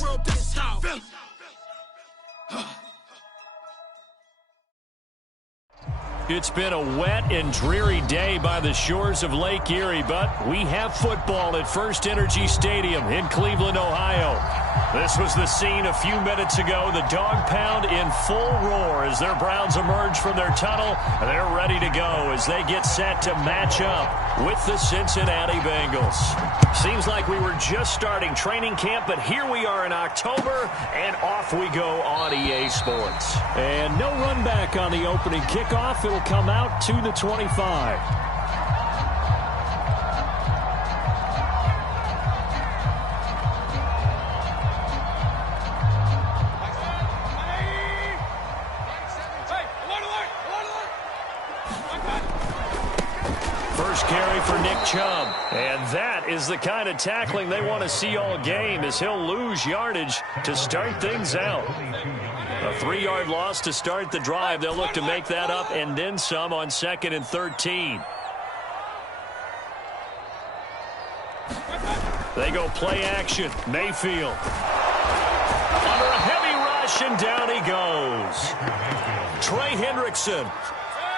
world this how. It's been a wet and dreary day by the shores of Lake Erie, but we have football at First Energy Stadium in Cleveland, Ohio. This was the scene a few minutes ago. The dog pound in full roar as their Browns emerge from their tunnel. They're ready to go as they get set to match up with the Cincinnati Bengals. Seems like we were just starting training camp, but here we are in October, and off we go on EA Sports. And no run back on the opening kickoff. It'll come out to the 25. First carry for Nick Chubb. And that is the kind of tackling they want to see all game, as he'll lose yardage to start things out. A 3-yard loss to start the drive. They'll look to make that up and then some on 2nd and 13. They go play action. Mayfield. Under a heavy rush, and down he goes. Trey Hendrickson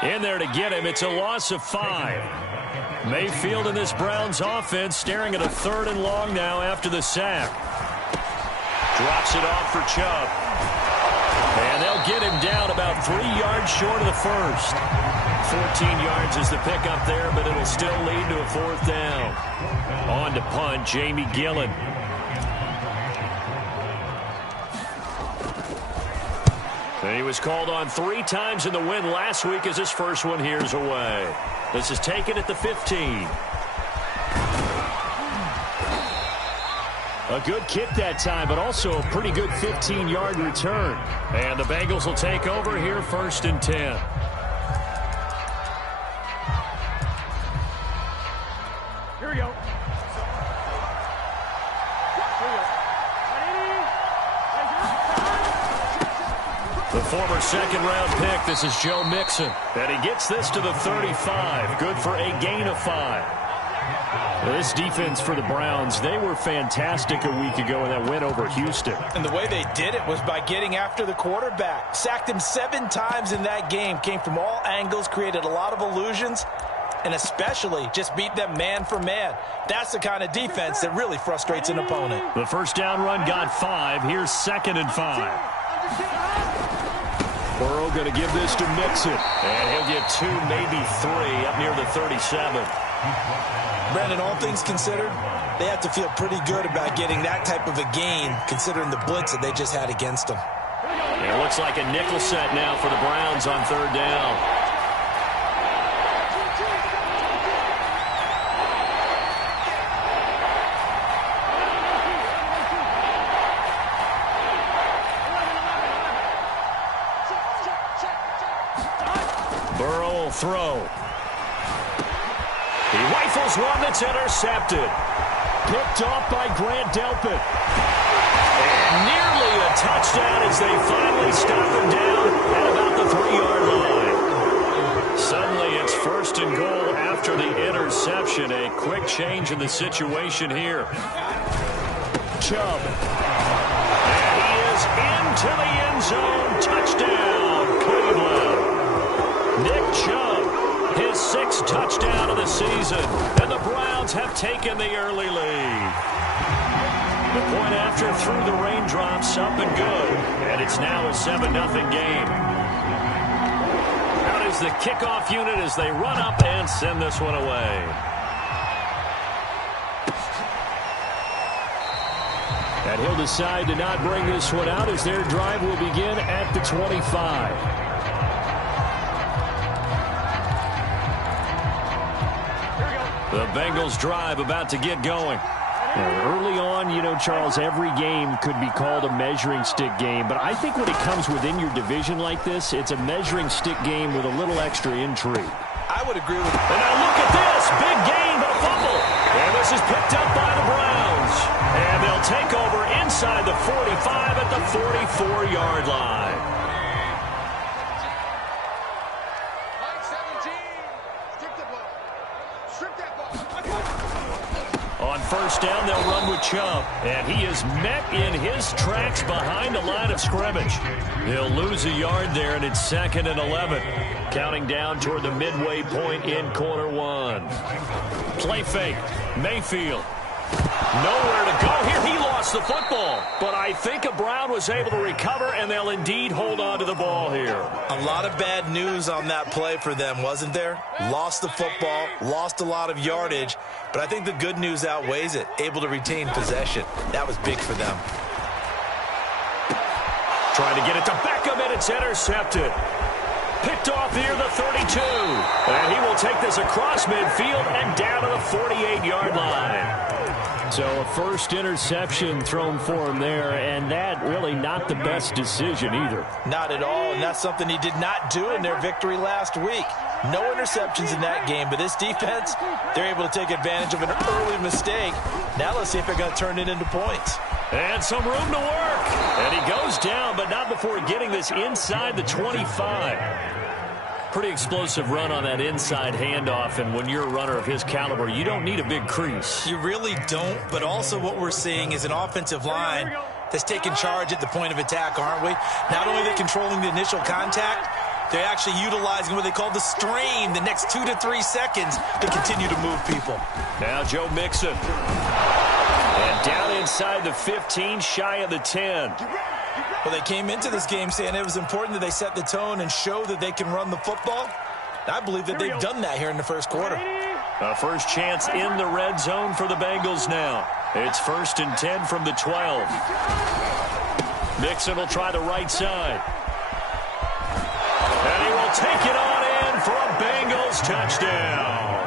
in there to get him. It's a loss of 5. Mayfield in this Browns offense staring at a 3rd and long now after the sack. Drops it off for Chubb. And they'll get him down about 3 yards short of the first. 14 yards is the pickup there, but it'll still lead to a 4th down. On to punt, Jamie Gillen. And he was called on 3 times in the win last week as his first one here's away. This is taken at the 15. A good kick that time, but also a pretty good 15-yard return. And the Bengals will take over here 1st and 10. Here we go. The former 2nd-round pick, this is Joe Mixon. And he gets this to the 35. Good for a gain of 5. This defense for the Browns, they were fantastic a week ago in that win over Houston. And the way they did it was by getting after the quarterback. Sacked him 7 times in that game. Came from all angles, created a lot of illusions, and especially just beat them man for man. That's the kind of defense that really frustrates an opponent. The first down run got 5. Here's 2nd and 5. Burrow going to give this to Mixon. And he'll get 2, maybe 3 up near the 37. Brandon, all things considered, they have to feel pretty good about getting that type of a gain, considering the blitz that they just had against them. It looks like a nickel set now for the Browns on 3rd down. Burrow will throw. He rifles one that's intercepted. Picked off by Grant Delpit. And nearly a touchdown as they finally stop him down at about the 3-yard line. Suddenly it's 1st and goal after the interception. A quick change in the situation here. Chubb. And he is into the end zone. Touchdown, Cleveland. Nick Chubb. His 6th touchdown of the season, and the Browns have taken the early lead. The point after through the raindrops, up and good, and it's now a 7-0 game. Out is the kickoff unit as they run up and send this one away. And he'll decide to not bring this one out as their drive will begin at the 25. The Bengals drive about to get going. Early on, you know, Charles, every game could be called a measuring stick game. But I think when it comes within your division like this, it's a measuring stick game with a little extra intrigue. I would agree with you. And now look at this. Big gain, but a fumble. And this is picked up by the Browns. And they'll take over inside the 45 at the 44-yard line. On 1st first down, they'll run with Chubb. And he is met in his tracks behind the line of scrimmage. He'll lose a yard there, and it's 2nd and 11. Counting down toward the midway point in quarter one. Play fake. Mayfield. Nowhere to go here. He lost the football. But I think Brown was able to recover, and they'll indeed hold on to the ball here. A lot of bad news on that play for them, wasn't there? Lost the football, lost a lot of yardage, but I think the good news outweighs it. Able to retain possession. That was big for them. Trying to get it to Beckham, and it's intercepted. Picked off near the 32. And he will take this across midfield and down to the 48-yard line. So a first interception thrown for him there, and that really not the best decision either. Not at all, and that's something he did not do in their victory last week. No interceptions in that game, but this defense, they're able to take advantage of an early mistake. Now let's see if they're going to turn it into points. And some room to work. And he goes down, but not before getting this inside the 25. Pretty explosive run on that inside handoff, and when you're a runner of his caliber, you don't need a big crease. You really don't, but also what we're seeing is an offensive line that's taking charge at the point of attack, aren't we? Not only are they controlling the initial contact, they're actually utilizing what they call the strain the next 2 to 3 seconds to continue to move people. Now Joe Mixon. And down inside the 15, shy of the 10. Well, they came into this game saying it was important that they set the tone and show that they can run the football. I believe that they've done that here in the first quarter. A first chance in the red zone for the Bengals now. It's 1st and 10 from the 12. Mixon will try the right side. And he will take it on in for a Bengals touchdown.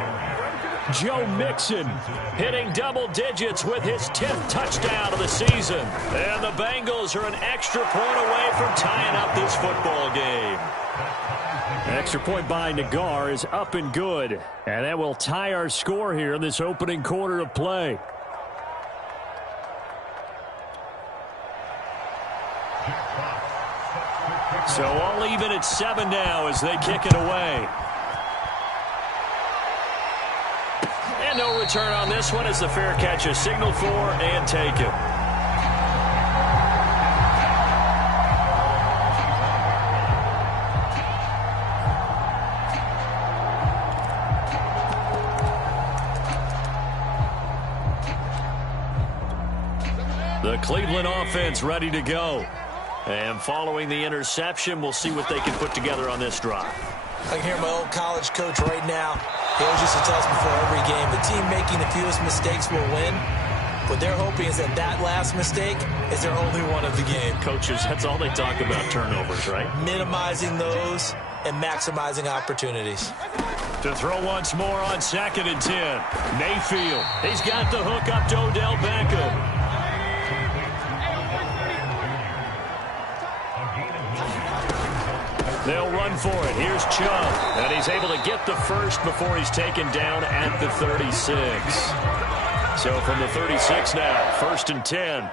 Joe Mixon hitting double digits with his 10th touchdown of the season. And the Bengals are an extra point away from tying up this football game. Extra point by Nagar is up and good. And that will tie our score here in this opening quarter of play. So all even at 7 now as they kick it away. And no return on this one as the fair catch is signaled for and taken. The Cleveland offense ready to go. And following the interception, we'll see what they can put together on this drive. I can hear my old college coach right now. He always used to tell us before every game, the team making the fewest mistakes will win. What they're hoping is that that last mistake is their only one of the game. Coaches, that's all they talk about, turnovers, right? Minimizing those and maximizing opportunities. To throw once more on 2nd and 10. Mayfield, he's got the hook up to Odell Beckham. They'll run for it. Here's Chubb. And he's able to get the first before he's taken down at the 36. So from the 36 now, 1st and 10.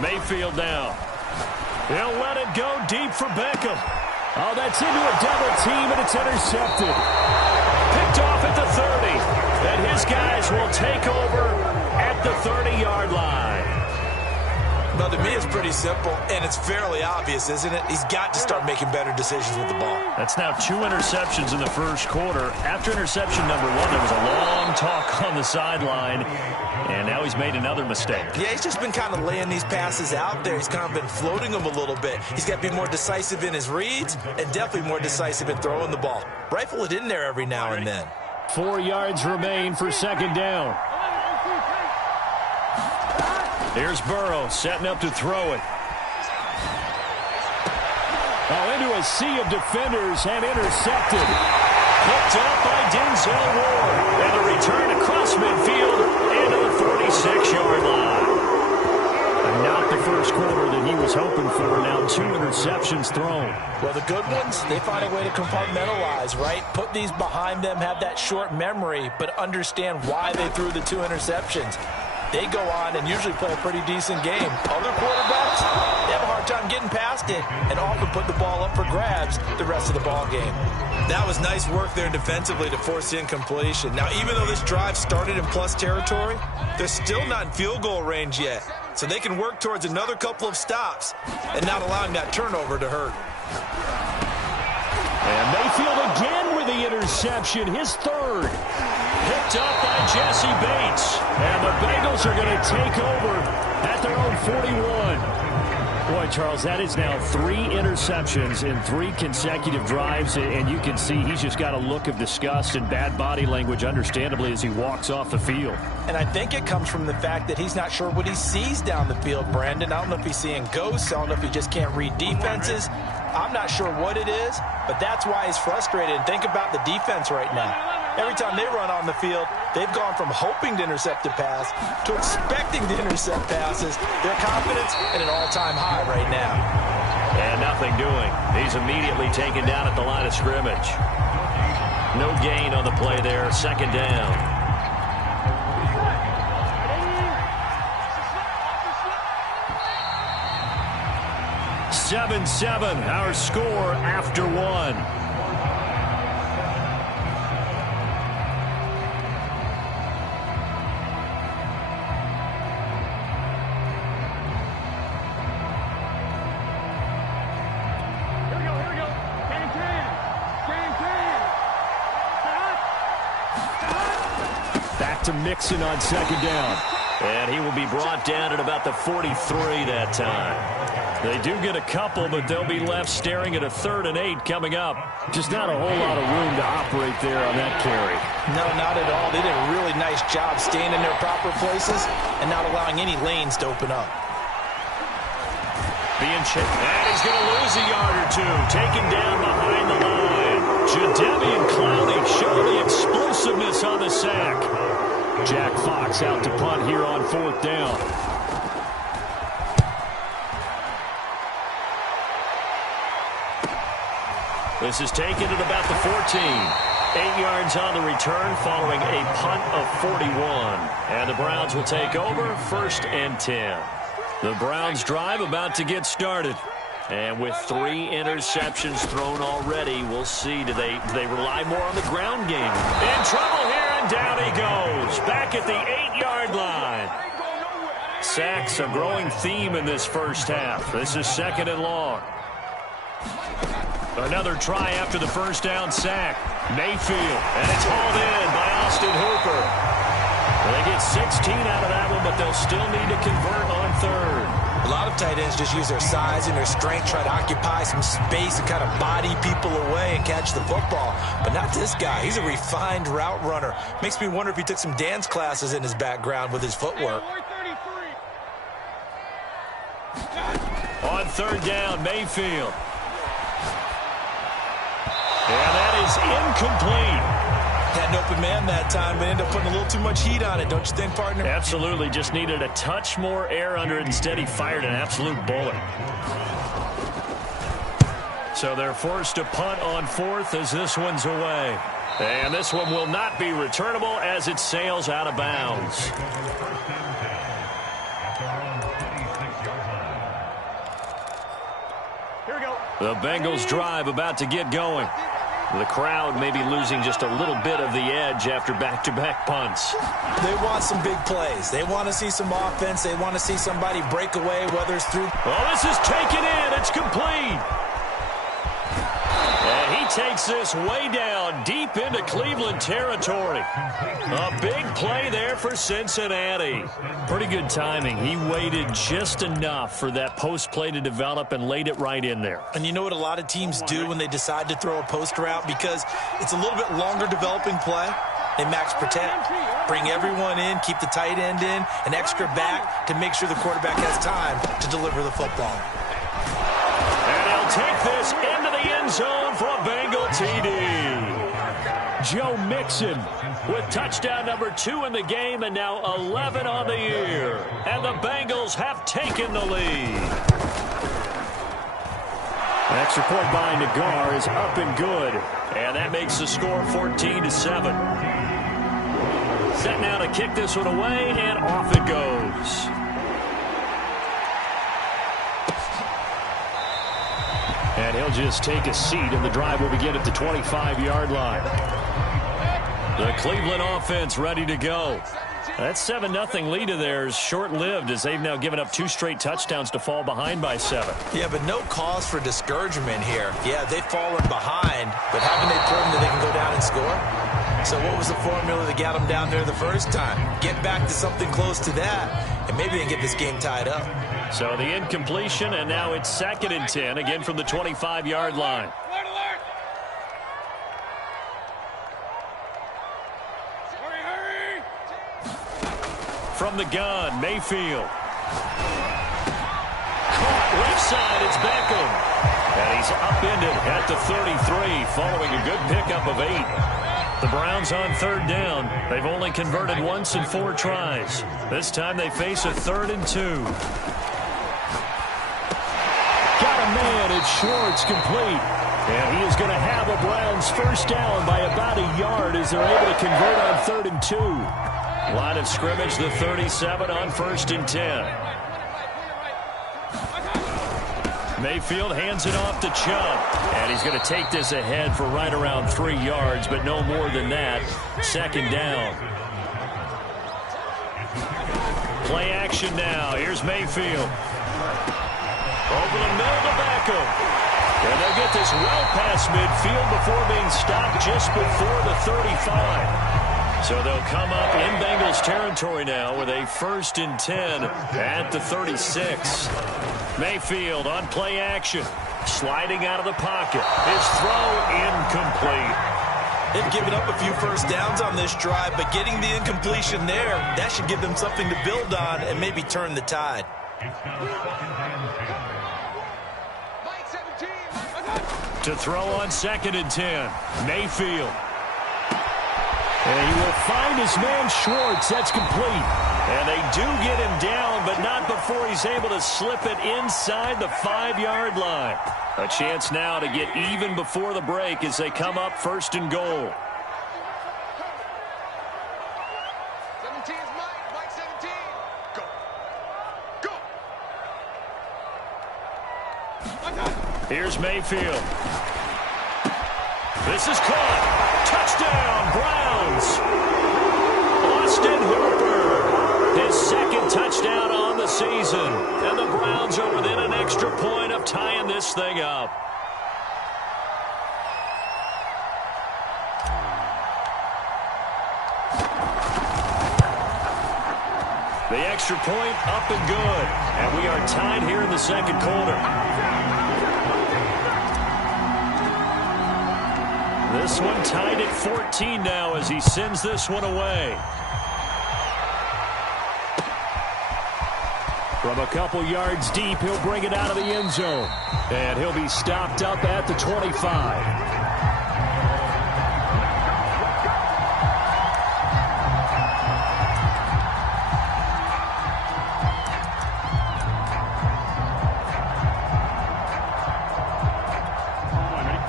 Mayfield now. He'll let it go deep for Beckham. Oh, that's into a double team, and it's intercepted. Picked off at the 30. And his guys will take over at the 30-yard line. Well, to me, it's pretty simple, and it's fairly obvious, isn't it? He's got to start making better decisions with the ball. That's now 2 interceptions in the first quarter. After interception number 1, there was a long talk on the sideline, and now he's made another mistake. Yeah, he's just been kind of laying these passes out there. He's kind of been floating them a little bit. He's got to be more decisive in his reads and definitely more decisive in throwing the ball. Rifle it in there every now and then. 4 yards remain for 2nd down. Here's Burrow setting up to throw it. Oh, into a sea of defenders and intercepted. Picked up by Denzel Ward. And a return across midfield into the 46-yard line. And not the first quarter that he was hoping for. Now 2 interceptions thrown. Well, the good ones, they find a way to compartmentalize, right? Put these behind them, have that short memory, but understand why they threw the 2 interceptions. They go on and usually play a pretty decent game. Other quarterbacks, quarterbacks. They have a hard time getting past it and often put the ball up for grabs the rest of the ball game. That was nice work there defensively to force incompletion. Now, even though this drive started in plus territory, they're still not in field goal range yet. So they can work towards another couple of stops and not allowing that turnover to hurt. And Mayfield again with the interception, his third. Picked up by Jesse Bates. And the Bengals are going to take over at their own 41. Boy, Charles, that is now 3 interceptions in 3 consecutive drives, and you can see he's just got a look of disgust and bad body language, understandably, as he walks off the field. And I think it comes from the fact that he's not sure what he sees down the field, Brandon. I don't know if he's seeing ghosts. I don't know if he just can't read defenses. I'm not sure what it is, but that's why he's frustrated. And think about the defense right now. Every time they run on the field, they've gone from hoping to intercept a pass to expecting to intercept passes. Their confidence at an all-time high right now. And nothing doing. He's immediately taken down at the line of scrimmage. No gain on the play there. Second down. Seven, our score after 1. To Mixon on second down. And he will be brought down at about the 43 that time. They do get a couple, but they'll be left staring at a 3rd and 8 coming up. Just not a whole lot of room to operate there on that carry. No, not at all. They did a really nice job staying in their proper places and not allowing any lanes to open up. And he's going to lose a yard or 2. Taken down behind the line. Jadeveon Clowney showing the explosiveness on the sack. Jack Fox out to punt here on 4th down. This is taken at about the 14. 8 yards on the return following a punt of 41. And the Browns will take over 1st and 10. The Browns drive about to get started. And with 3 interceptions thrown already, we'll see. Do they rely more on the ground game? In trouble here, and down he goes. Back at the 8-yard line. Sacks a growing theme in this first half. This is 2nd and long. Another try after the first down sack. Mayfield, and it's hauled in by Austin Hooper. Well, they get 16 out of that one, but they'll still need to convert on 3rd. A lot of tight ends just use their size and their strength, try to occupy some space and kind of body people away and catch the football. But not this guy. He's a refined route runner. Makes me wonder if he took some dance classes in his background with his footwork. On 3rd down, Mayfield. And that is incomplete. Had an open man that time, but ended up putting a little too much heat on it, don't you think, partner? Absolutely. Just needed a touch more air under it. Instead, he fired an absolute bullet. So they're forced to punt on 4th as this one's away. And this one will not be returnable as it sails out of bounds. Here we go. The Bengals drive about to get going. The crowd may be losing just a little bit of the edge after back-to-back punts. They want some big plays. They want to see some offense. They want to see somebody break away, whether it's through. Well, this is taken in. It's complete. And he takes this way down deep into Cleveland territory. A big play there for Cincinnati. Pretty good timing. He waited just enough for that post play to develop and laid it right in there. And you know what a lot of teams do when they decide to throw a post route? Because it's a little bit longer developing play. They max protect. Bring everyone in, keep the tight end in, an extra back to make sure the quarterback has time to deliver the football. And he'll take this into the end zone for a Bengal TD. Joe Mixon with touchdown number 2 in the game and now 11 on the year. And the Bengals have taken the lead. An extra point by Nagar is up and good. And that makes the score 14-7. Set now to kick this one away, and off it goes. he'll just take a seat, and the drive will begin at the 25-yard line. The Cleveland offense ready to go. That 7-0 lead of theirs short-lived as they've now given up 2 straight touchdowns to fall behind by 7. Yeah, but no cause for discouragement here. Yeah, they've fallen behind, but haven't they proven that they can go down and score? So what was the formula that got them down there the first time? Get back to something close to that, and maybe they can get this game tied up. So the incompletion, and now it's 2nd and 10, again from the 25-yard line. From the gun, Mayfield. Caught left side, it's Beckham. And he's upended at the 33 following a good pickup of 8. The Browns on 3rd down. They've only converted once in 4 tries. This time they face a 3rd and 2. Got a man, it's Schwartz, complete. And he is going to have a Browns first down by about a yard as they're able to convert on 3rd and 2. Line of scrimmage, the 37 on 1st and 10. Mayfield hands it off to Chubb. And he's going to take this ahead for right around 3 yards, but no more than that. 2nd down. Play action now. Here's Mayfield. Over the middle to Beckham. And they'll get this well past midfield before being stopped just before the 35. So they'll come up in Bengals territory now with a 1st and 10 at the 36. Mayfield on play action. Sliding out of the pocket. His throw incomplete. They've given up a few first downs on this drive, but getting the incompletion there, that should give them something to build on and maybe turn the tide. To throw on 2nd and 10. Mayfield. And he will find his man Schwartz. That's complete. And they do get him down, but not before he's able to slip it inside the 5-yard line. A chance now to get even before the break as they come up 1st and goal. 17 is Mike 17. Go. Go. Here's Mayfield. This is caught. Touchdown, Browns. Austin Hooper. His 2nd touchdown on the season. And the Browns are within an extra point of tying this thing up. The extra point up and good. And we are tied here in the 2nd quarter. This one tied at 14 now as he sends this one away. From a couple yards deep, he'll bring it out of the end zone. And he'll be stopped up at the 25.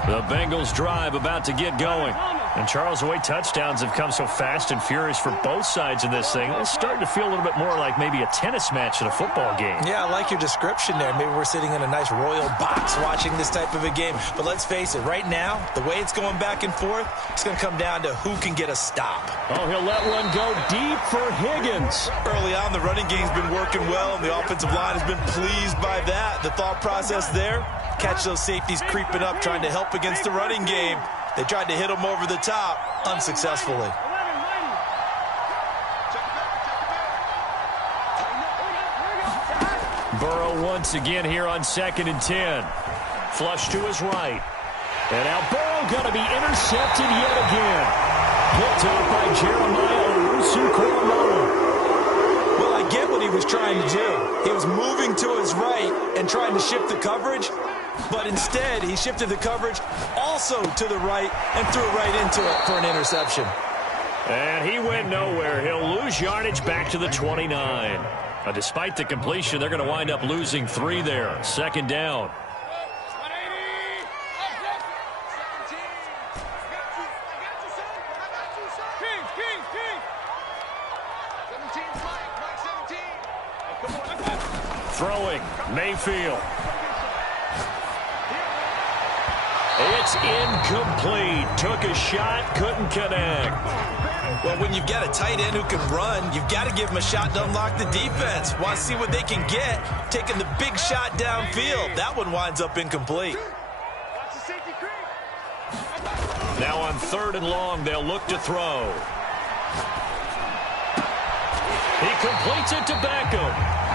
The Bengals drive about to get going. And Charles, the way touchdowns have come so fast and furious for both sides of this thing, it's starting to feel a little bit more like maybe a tennis match in a football game. Yeah, I like your description there. Maybe we're sitting in a nice royal box watching this type of a game. But let's face it, right now, the way it's going back and forth, it's going to come down to who can get a stop. Oh, he'll let one go deep for Higgins. Early on, the running game's been working well, and the offensive line has been pleased by that. The thought process there, catch those safeties creeping up, trying to help against the running game. They tried to hit him over the top, unsuccessfully. Burrow once again here on 2nd and 10. Flush to his right. And now Burrow going to be intercepted yet again. Picked up by Jeremiah Owusu-Koramoah. Well, I get what he was trying to do. He was moving to his right and trying to shift the coverage. But instead, he shifted the coverage also to the right and threw it right into it for an interception. And he went nowhere. He'll lose yardage back to the 29. Despite the completion, they're going to wind up losing 3 there. 2nd down. Throwing, Mayfield. It's incomplete. Took a shot, couldn't connect. Well, when you've got a tight end who can run, you've got to give him a shot to unlock the defense. Want to see what they can get, taking the big shot downfield. That one winds up incomplete. Now on 3rd and long, they'll look to throw. He completes it to Beckham.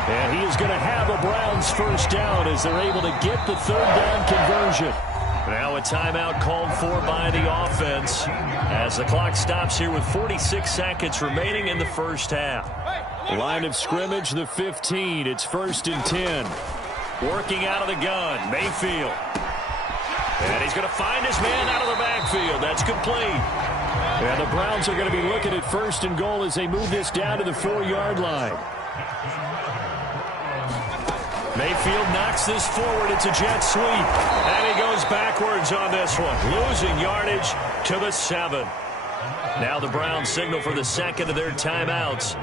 And he is going to have a Browns first down as they're able to get the 3rd down conversion. Now a timeout called for by the offense as the clock stops here with 46 seconds remaining in the first half. Line of scrimmage, the 15. It's 1st and 10. Working out of the gun, Mayfield. And he's going to find his man out of the backfield. That's complete. And the Browns are going to be looking at 1st and goal as they move this down to the 4-yard line. Mayfield knocks this forward. It's a jet sweep. And he goes backwards on this one, losing yardage to the 7. Now the Browns signal for the second of their timeouts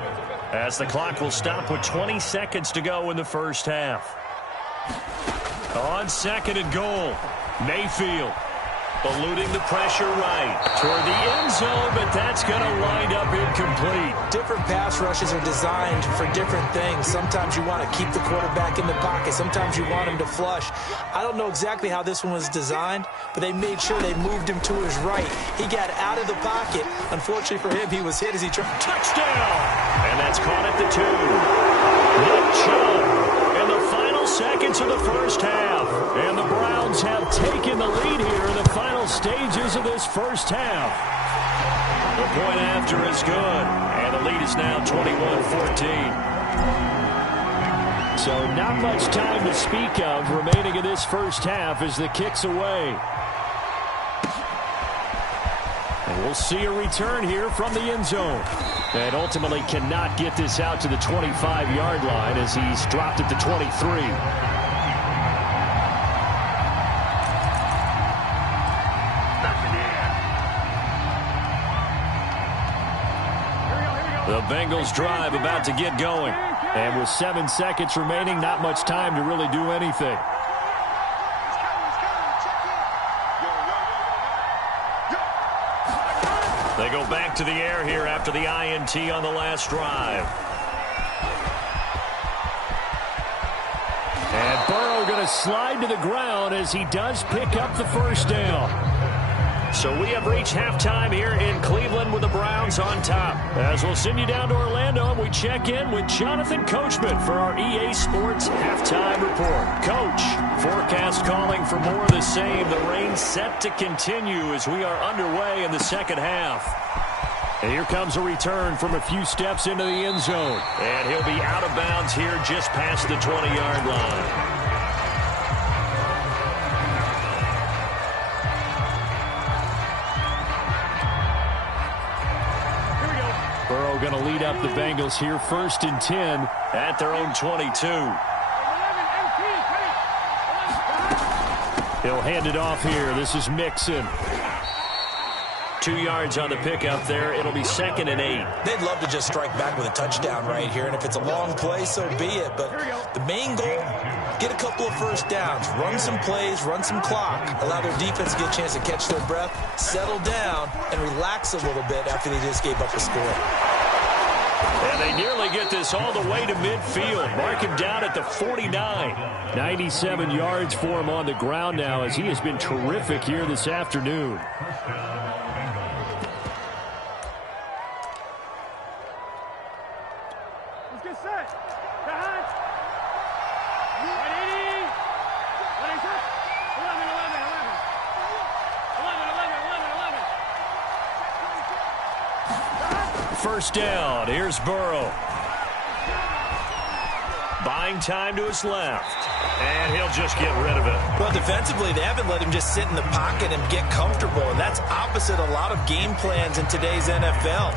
as the clock will stop with 20 seconds to go in the first half. On 2nd and goal, Mayfield eluding the pressure right toward the end zone, but that's going to wind up incomplete. Different pass rushes are designed for different things. Sometimes you want to keep the quarterback in the pocket. Sometimes you want him to flush. I don't know exactly how this one was designed, but they made sure they moved him to his right. He got out of the pocket. Unfortunately for him, he was hit as he tried. Touchdown! And that's caught at the 2. Nick Chubb in the final seconds of the first half. And the Browns have taken the lead here in the final stages of this first half. The point after is good, and the lead is now 21-14. So not much time to speak of remaining in this first half as the kick's away. And we'll see a return here from the end zone. And ultimately cannot get this out to the 25-yard line as he's dropped at the 23. The Bengals drive about to get going. And with 7 seconds remaining, not much time to really do anything. They go back to the air here after the INT on the last drive. And Burrow going to slide to the ground as he does pick up the first down. So we have reached halftime here in Cleveland with the Browns on top. As we'll send you down to Orlando, and we check in with Jonathan Coachman for our EA Sports Halftime Report. Coach, forecast calling for more of the same. The rain set to continue as we are underway in the second half. And here comes a return from a few steps into the end zone. And he'll be out of bounds here just past the 20-yard line. Burrow going to lead up the Bengals here, 1st and 10 at their own 22. He'll hand it off here. This is Mixon. 2 yards on the pickup there. It'll be 2nd and 8. They'd love to just strike back with a touchdown right here, and if it's a long play, so be it. But the main goal, get a couple of first downs, run some plays, run some clock, allow their defense to get a chance to catch their breath, settle down, and relax a little bit after they just gave up a score. And they nearly get this all the way to midfield. Mark him down at the 49. 97 yards for him on the ground now as he has been terrific here this afternoon. Let's get set. Behind. 180. What is it? 11, 11, 11. 11, 11, 11. First down. Here's Burrow. Buying time to his left. And he'll just get rid of it. Well, defensively, they haven't let him just sit in the pocket and get comfortable, and that's opposite a lot of game plans in today's NFL.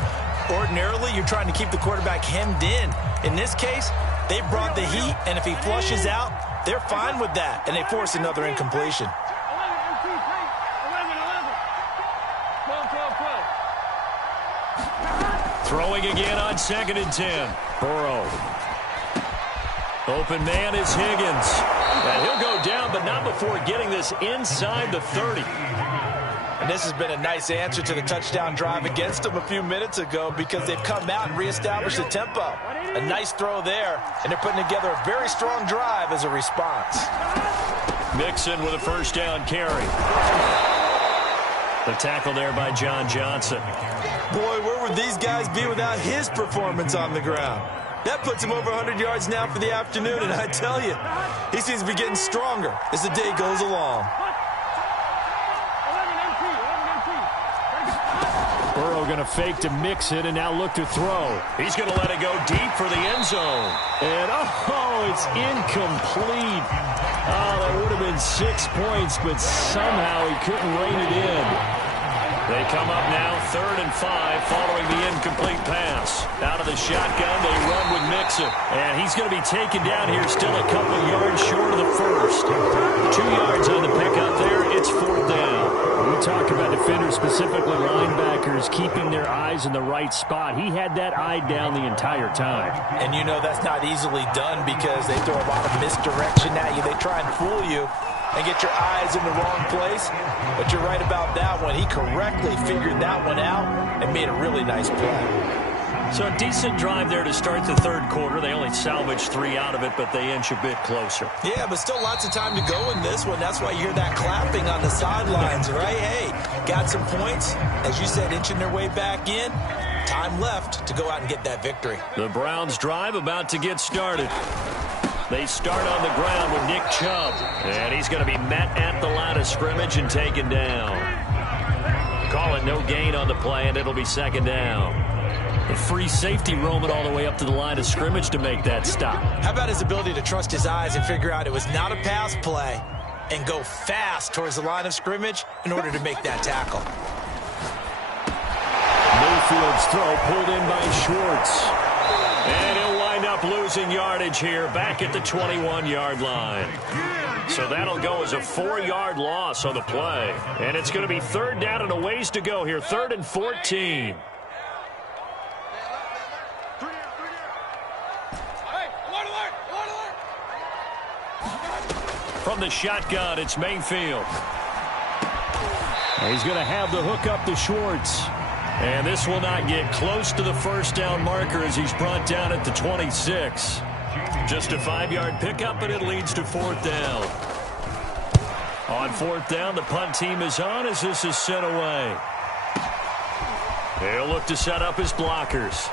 Ordinarily, you're trying to keep the quarterback hemmed in. In this case, they brought the heat, and if he flushes out, they're fine with that, and they force another incompletion. 11, 12, 12. 12, 12, 12. Behind. Throwing again on 2nd and 10. Burrow. 2 Open man is Higgins. And he'll go down, but not before getting this inside the 30. And this has been a nice answer to the touchdown drive against them a few minutes ago because they've come out and reestablished the tempo. A nice throw there, and they're putting together a very strong drive as a response. Mixon with a first down carry. The tackle there by John Johnson. Boy, where would these guys be without his performance on the ground? That puts him over 100 yards now for the afternoon, and I tell you, he seems to be getting stronger as the day goes along. Burrow going to fake to mix it and now look to throw. He's going to let it go deep for the end zone. And, it's incomplete. Oh, that would have been 6 points, but somehow he couldn't rein it in. They come up now 3rd and 5 following the incomplete pass. Out of the shotgun, they run with Mixon. And he's going to be taken down here still a couple yards short of the first. 2 yards on the pickup there. It's 4th down. We talk about defenders, specifically linebackers, keeping their eyes in the right spot. He had that eye down the entire time. And you know that's not easily done because they throw a lot of misdirection at you. They try and fool you and get your eyes in the wrong place. But you're right about that one. He correctly figured that one out and made a really nice play. So a decent drive there to start the 3rd quarter. They only salvaged 3 out of it, but they inch a bit closer. Yeah, but still lots of time to go in this one. That's why you hear that clapping on the sidelines, right? Hey, got some points. As you said, inching their way back in. Time left to go out and get that victory. The Browns drive about to get started. They start on the ground with Nick Chubb. And he's going to be met at the line of scrimmage and taken down. Call it no gain on the play, and it'll be 2nd down. The free safety roaming all the way up to the line of scrimmage to make that stop. How about his ability to trust his eyes and figure out it was not a pass play and go fast towards the line of scrimmage in order to make that tackle. Mayfield's throw pulled in by Schwartz. And he'll wind up losing yardage here back at the 21-yard line. So that'll go as a 4-yard loss on the play. And it's going to be 3rd down and a ways to go here. 3rd and 14. From the shotgun, it's Mayfield. He's going to have the hook up to Schwartz. And this will not get close to the first down marker as he's brought down at the 26. Just a 5-yard pickup, but it leads to 4th down. On 4th down, the punt team is on as this is sent away. He'll look to set up his blockers.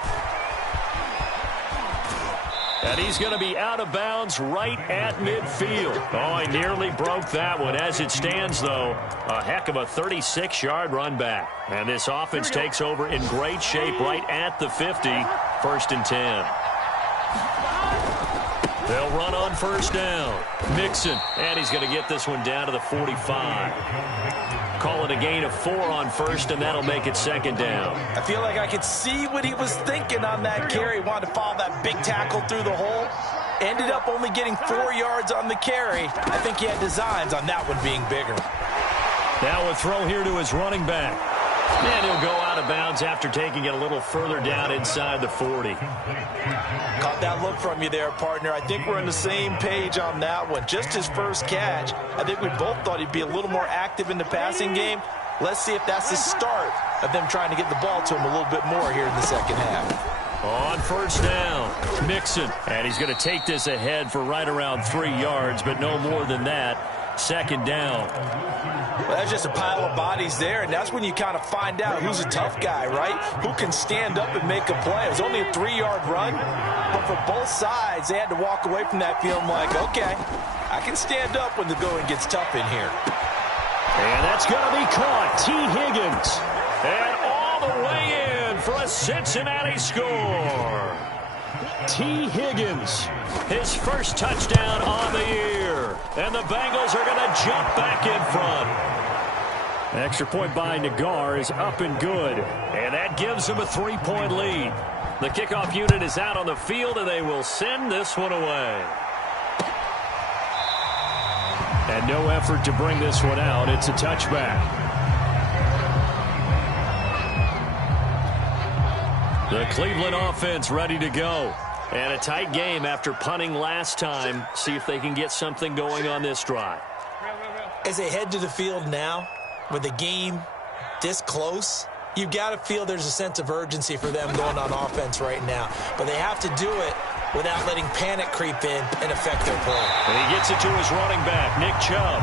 And he's going to be out of bounds right at midfield. Oh, he nearly broke that one. As it stands, though, a heck of a 36-yard run back. And this offense takes over in great shape right at the 50. 1st and 10. They'll run on 1st down. Mixon, and he's going to get this one down to the 45. Call it a gain of 4 on 1st, and that'll make it 2nd down. I feel like I could see what he was thinking on that carry. Wanted to follow that big tackle through the hole. Ended up only getting 4 yards on the carry. I think he had designs on that one being bigger. Now a throw here to his running back. And he'll go out of bounds after taking it a little further down inside the 40. Caught that look from you there, partner. I think we're on the same page on that one. Just his first catch. I think we both thought he'd be a little more active in the passing game. Let's see if that's the start of them trying to get the ball to him a little bit more here in the 2nd half. On 1st down, Mixon. And he's going to take this ahead for right around 3 yards, but no more than that. 2nd down. Well, that's just a pile of bodies there, and that's when you kind of find out who's a tough guy, right? Who can stand up and make a play. It was only a 3-yard run, but for both sides, they had to walk away from that feeling like, okay, I can stand up when the going gets tough in here. And that's going to be caught. T. Higgins. And all the way in for a Cincinnati score. T. Higgins. His first touchdown on the year. And the Bengals are going to jump back in front. Extra point by Nagar is up and good. And that gives them a 3-point lead. The kickoff unit is out on the field, and they will send this one away. And no effort to bring this one out. It's a touchback. The Cleveland offense ready to go. And a tight game after punting last time. See if they can get something going on this drive. As they head to the field now, with the game this close, you've got to feel there's a sense of urgency for them going on offense right now. But they have to do it without letting panic creep in and affect their play. And he gets it to his running back, Nick Chubb.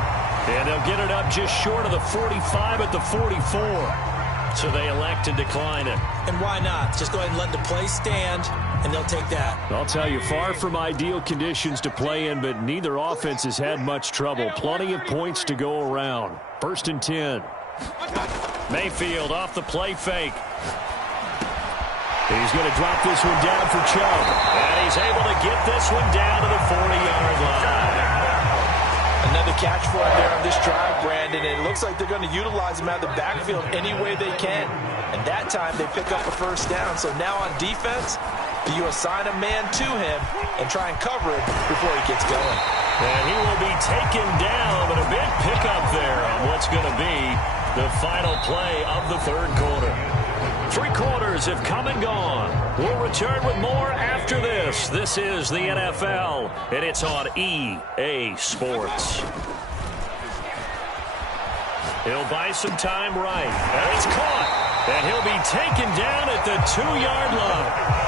And they'll get it up just short of the 45 at the 44. So they elect to decline it. And why not? Just go ahead and let the play stand, and they'll take that. I'll tell you, far from ideal conditions to play in, but neither offense has had much trouble. Plenty of points to go around. 1st and 10. Mayfield off the play fake. He's going to drop this one down for Chubb. And he's able to get this one down to the 40-yard line. Another catch for him there on this drive, Brandon. And it looks like they're going to utilize him out of the backfield any way they can. And that time they pick up a 1st down. So now on defense, do you assign a man to him and try and cover it before he gets going? And he will be taken down, but a big pickup there on what's going to be the final play of the 3rd quarter. 3 quarters have come and gone. We'll return with more after this. This is the NFL, and it's on EA Sports. He'll buy some time right. And it's caught. And he'll be taken down at the 2-yard line.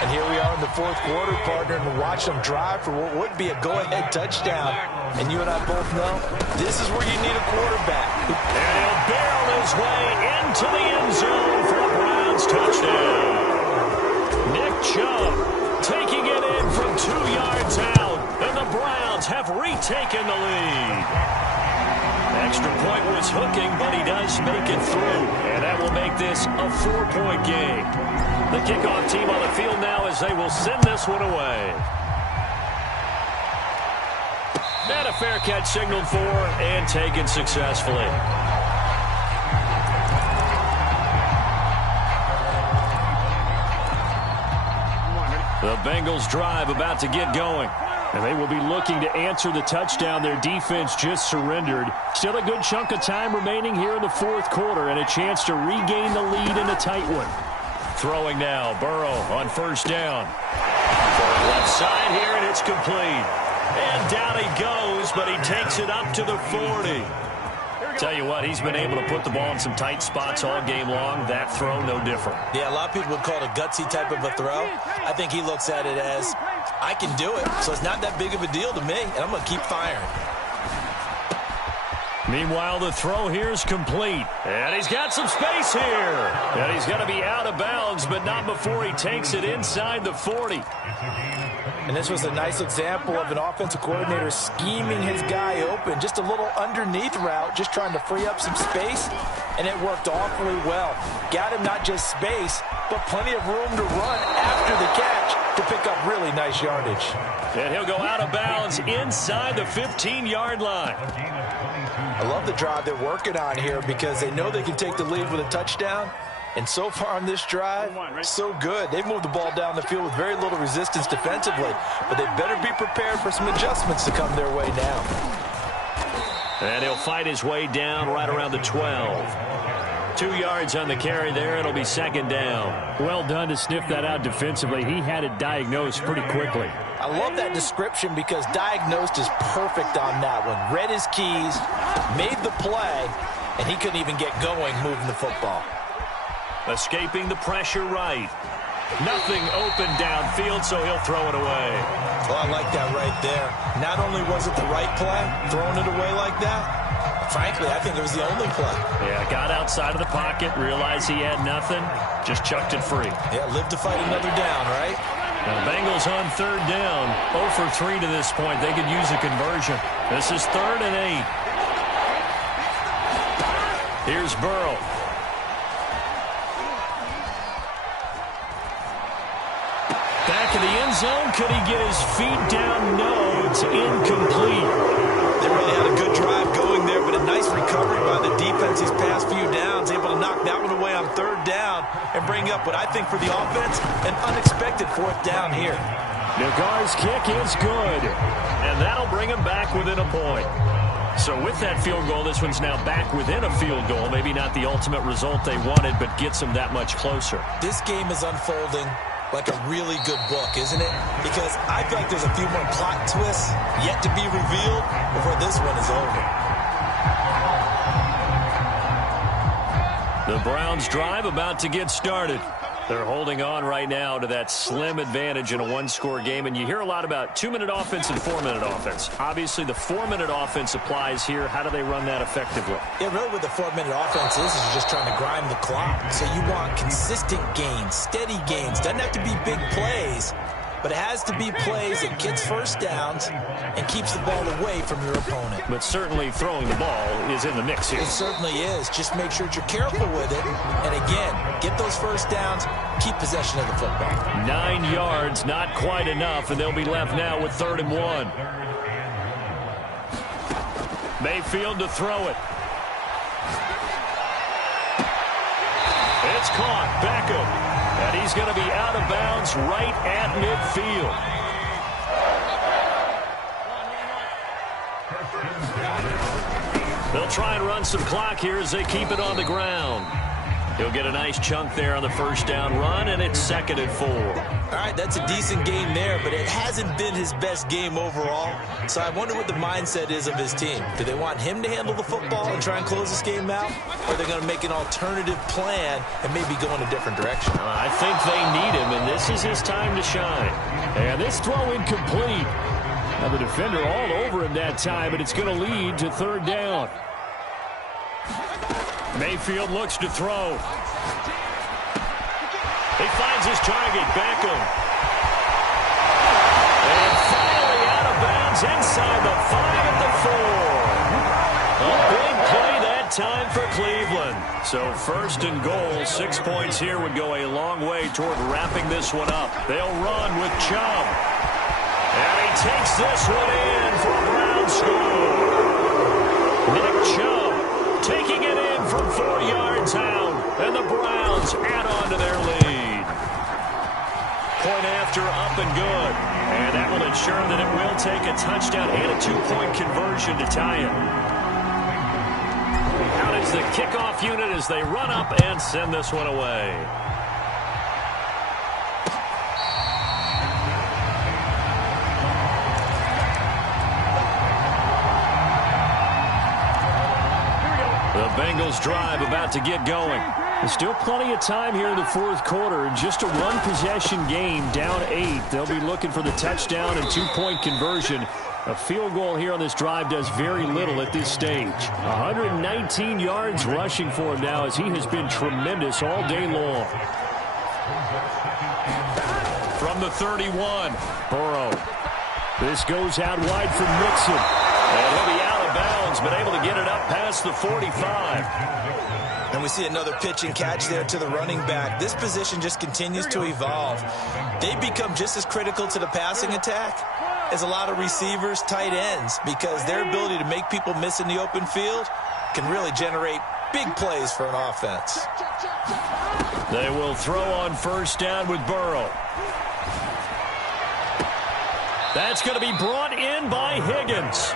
And here we are in the 4th quarter, partner, and watch them drive for what would be a go-ahead touchdown. And you and I both know this is where you need a quarterback. And he'll barrel his way into the end zone for a Browns touchdown. Nick Chubb taking it in from 2 yards out. And the Browns have retaken the lead. Extra point was hooking, but he does make it through. And that will make this a 4-point game. The kickoff team on the field now as they will send this one away. And a fair catch signaled for and taken successfully. The Bengals drive about to get going. And they will be looking to answer the touchdown their defense just surrendered. Still a good chunk of time remaining here in the 4th quarter and a chance to regain the lead in a tight one. Throwing now, Burrow on 1st down. Left side here, and it's complete. And down he goes, but he takes it up to the 40. Tell you what, he's been able to put the ball in some tight spots all game long. That throw, no different. Yeah, a lot of people would call it a gutsy type of a throw. I think he looks at it as, I can do it, so it's not that big of a deal to me, and I'm going to keep firing. Meanwhile, the throw here is complete. And he's got some space here. And he's going to be out of bounds, but not before he takes it inside the 40. And this was a nice example of an offensive coordinator scheming his guy open. Just a little underneath route, just trying to free up some space, and it worked awfully well. Got him not just space, but plenty of room to run after the catch to pick up really nice yardage. And he'll go out of bounds inside the 15-yard line. I love the drive they're working on here because they know they can take the lead with a touchdown. And so far on this drive, so good. They've moved the ball down the field with very little resistance defensively. But they better be prepared for some adjustments to come their way now. And he'll fight his way down right around the 12. 2 yards on the carry there. It'll be 2nd down. Well done to sniff that out defensively. He had it diagnosed pretty quickly. I love that description because diagnosed is perfect on that one. Read his keys, made the play, and he couldn't even get going moving the football. Escaping the pressure right. Nothing open downfield, so he'll throw it away. Well, I like that right there. Not only was it the right play, throwing it away like that, frankly, I think it was the only play. Yeah, got outside of the pocket, realized he had nothing, just chucked it free. Yeah, live to fight another down, right? Now the Bengals on 3rd down, 0 for 3 to this point. They could use a conversion. This is 3rd and 8. Here's Burrow. Back in the end zone. Could he get his feet down? No, it's incomplete. They really had a good drive going there, but a nice recovery by the defense these past few downs, able to knock that one away on 3rd down and bring up what I think for the offense, an unexpected 4th down here. Nagar's kick is good, and that'll bring him back within a point. So with that field goal, this one's now back within a field goal. Maybe not the ultimate result they wanted, but gets them that much closer. This game is unfolding like a really good book, isn't it? Because I feel like there's a few more plot twists yet to be revealed before this one is over. The Browns drive about to get started. They're holding on right now to that slim advantage in a one-score game, and you hear a lot about 2-minute offense and 4-minute offense. Obviously, the 4-minute offense applies here. How do they run that effectively? Yeah, really what the 4-minute offense is you're just trying to grind the clock. So you want consistent gains, steady gains. Doesn't have to be big plays, but it has to be plays that gets first downs and keeps the ball away from your opponent. But certainly throwing the ball is in the mix here. It certainly is. Just make sure that you're careful with it. And again, get those first downs, keep possession of the football. 9 yards, not quite enough, and they'll be left now with 3rd and 1. Mayfield to throw it. It's caught. Beckham. And he's going to be out of bounds right at midfield. They'll try and run some clock here as they keep it on the ground. He'll get a nice chunk there on the first down run, and it's 2nd and 4. All right, that's a decent game there, but it hasn't been his best game overall. So I wonder what the mindset is of his team. Do they want him to handle the football and try and close this game out? Or are they going to make an alternative plan and maybe go in a different direction? I think they need him, and this is his time to shine. And this throw incomplete. Now the defender all over him that time, but it's going to lead to 3rd down. Mayfield looks to throw. He finds his target, Beckham. And finally out of bounds inside the 5 at the 4. A big play that time for Cleveland. So 1st and goal, 6 points here would go a long way toward wrapping this one up. They'll run with Chubb. And he takes this one in for a Brown score. Nick Chubb taking it in from 4 yards out, and the Browns add on to their lead. Point after, up and good. And that will ensure that it will take a touchdown and a 2-point conversion to tie it. Out is the kickoff unit as they run up and send this one away. Bengals drive about to get going. There's still plenty of time here in the 4th quarter. Just a one-possession game, down 8. They'll be looking for the touchdown and 2-point conversion. A field goal here on this drive does very little at this stage. 119 yards rushing for him now as he has been tremendous all day long. From the 31, Burrow. This goes out wide for Mixon. And he'll be out of bounds, but able to get it up past the 45. And we see another pitch and catch there to the running back. This position just continues to evolve. They become just as critical to the passing attack as a lot of receivers, tight ends, because their ability to make people miss in the open field can really generate big plays for an offense. They will throw on 1st down with Burrow. That's going to be brought in by Higgins.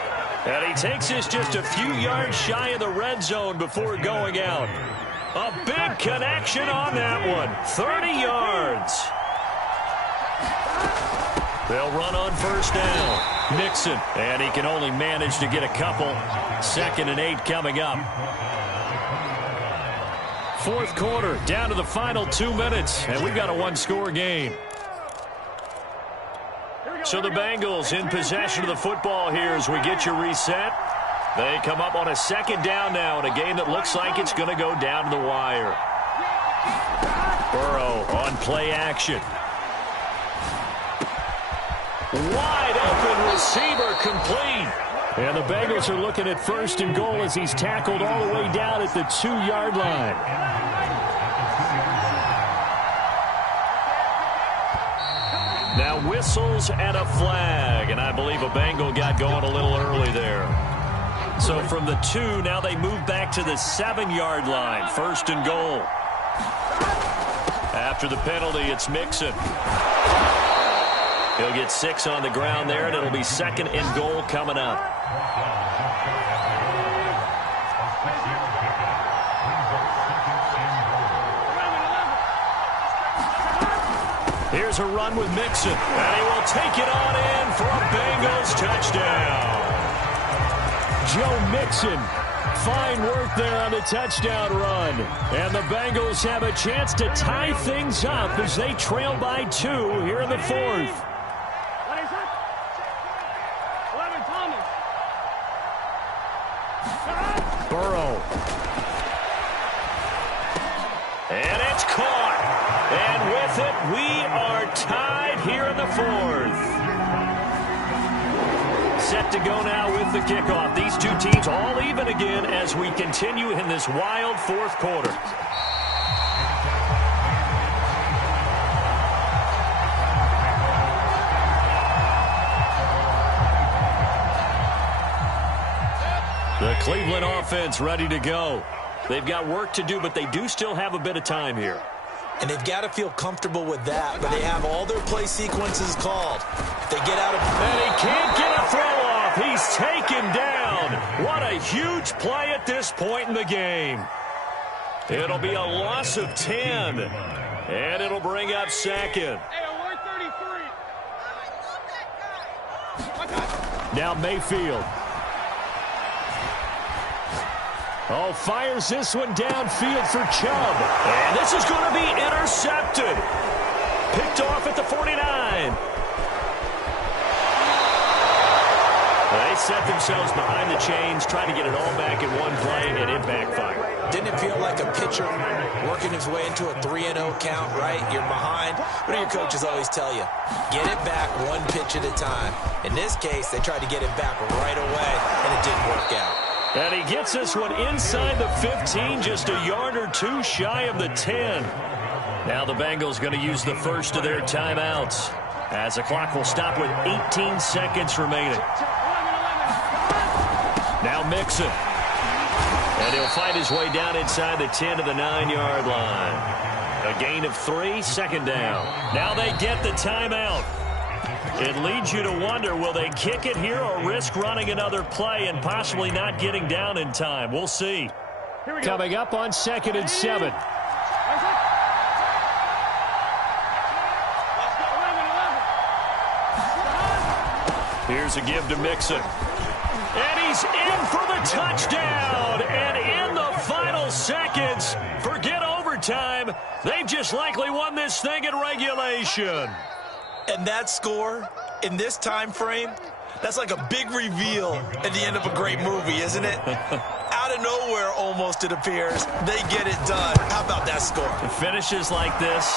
And he takes this just a few yards shy of the red zone before going out. A big connection on that one. 30 yards. They'll run on 1st down. Mixon. And he can only manage to get a couple. 2nd and 8 coming up. 4th quarter, down to the final 2 minutes. And we've got a one-score game. So the Bengals in possession of the football here as we get you reset. They come up on a 2nd down now in a game that looks like it's going to go down to the wire. Burrow on play action. Wide open receiver complete. And the Bengals are looking at 1st and goal as he's tackled all the way down at the 2-yard line. Now whistles and a flag, and I believe a Bengal got going a little early there. So from the 2, now they move back to the 7-yard line. 1st and goal. After the penalty, it's Mixon. He'll get 6 on the ground there, and it'll be 2nd and goal coming up. Here's a run with Mixon, and he will take it on in for a Bengals touchdown. Joe Mixon, fine work there on the touchdown run. And the Bengals have a chance to tie things up as they trail by 2 here in the 4th. Burrow. And it's caught. And with it, we are tied here in the 4th. Set to go now with the kickoff. These two teams all even again as we continue in this wild 4th quarter. The Cleveland offense ready to go. They've got work to do, but they do still have a bit of time here. And they've got to feel comfortable with that, but they have all their play sequences called. If they get out of... And he can't get a throw off. He's taken down. What a huge play at this point in the game. It'll be a loss of 10. And it'll bring up 2nd. Now Mayfield. Oh, fires this one downfield for Chubb. And this is going to be intercepted. Picked off at the 49. They set themselves behind the chains, trying to get it all back in one play, and it backfired. Didn't it feel like a pitcher working his way into a 3-0 count, right? You're behind. What do your coaches always tell you? Get it back one pitch at a time. In this case, they tried to get it back right away, and it didn't work out. And he gets this one inside the 15, just a yard or 2 shy of the 10. Now the Bengals going to use the first of their timeouts as the clock will stop with 18 seconds remaining. Now Mixon. And he'll fight his way down inside the 10 to the 9-yard line. A gain of 3, 2nd down. Now they get the timeout. It leads you to wonder, will they kick it here or risk running another play and possibly not getting down in time? We'll see. Coming up on 2nd and 7. Here's a give to Mixon. And he's in for the touchdown. And in the final seconds, forget overtime. They've just likely won this thing in regulation. And that score in this time frame, that's like a big reveal at the end of a great movie, isn't it? Out of nowhere, almost, it appears. They get it done. How about that score? Finishes like this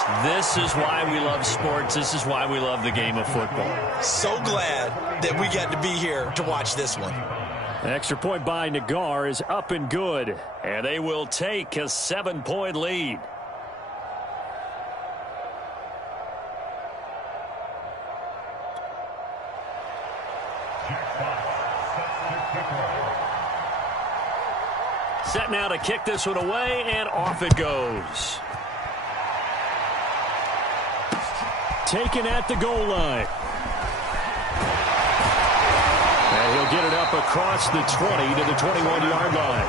is why we love sports. This is why we love the game of football. So glad that we got to be here to watch this one. An extra point by Nagar is up and good. And they will take a 7-point lead. Set now to kick this one away, and off it goes. Taken at the goal line. And he'll get it up across the 20 to the 21-yard line.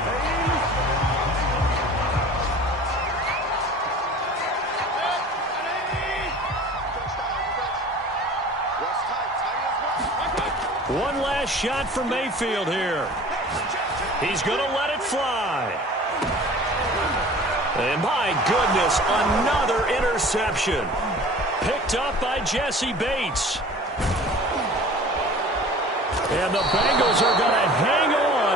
One last shot for Mayfield here. He's going to let it fly. And my goodness, another interception. Picked up by Jesse Bates. And the Bengals are going to head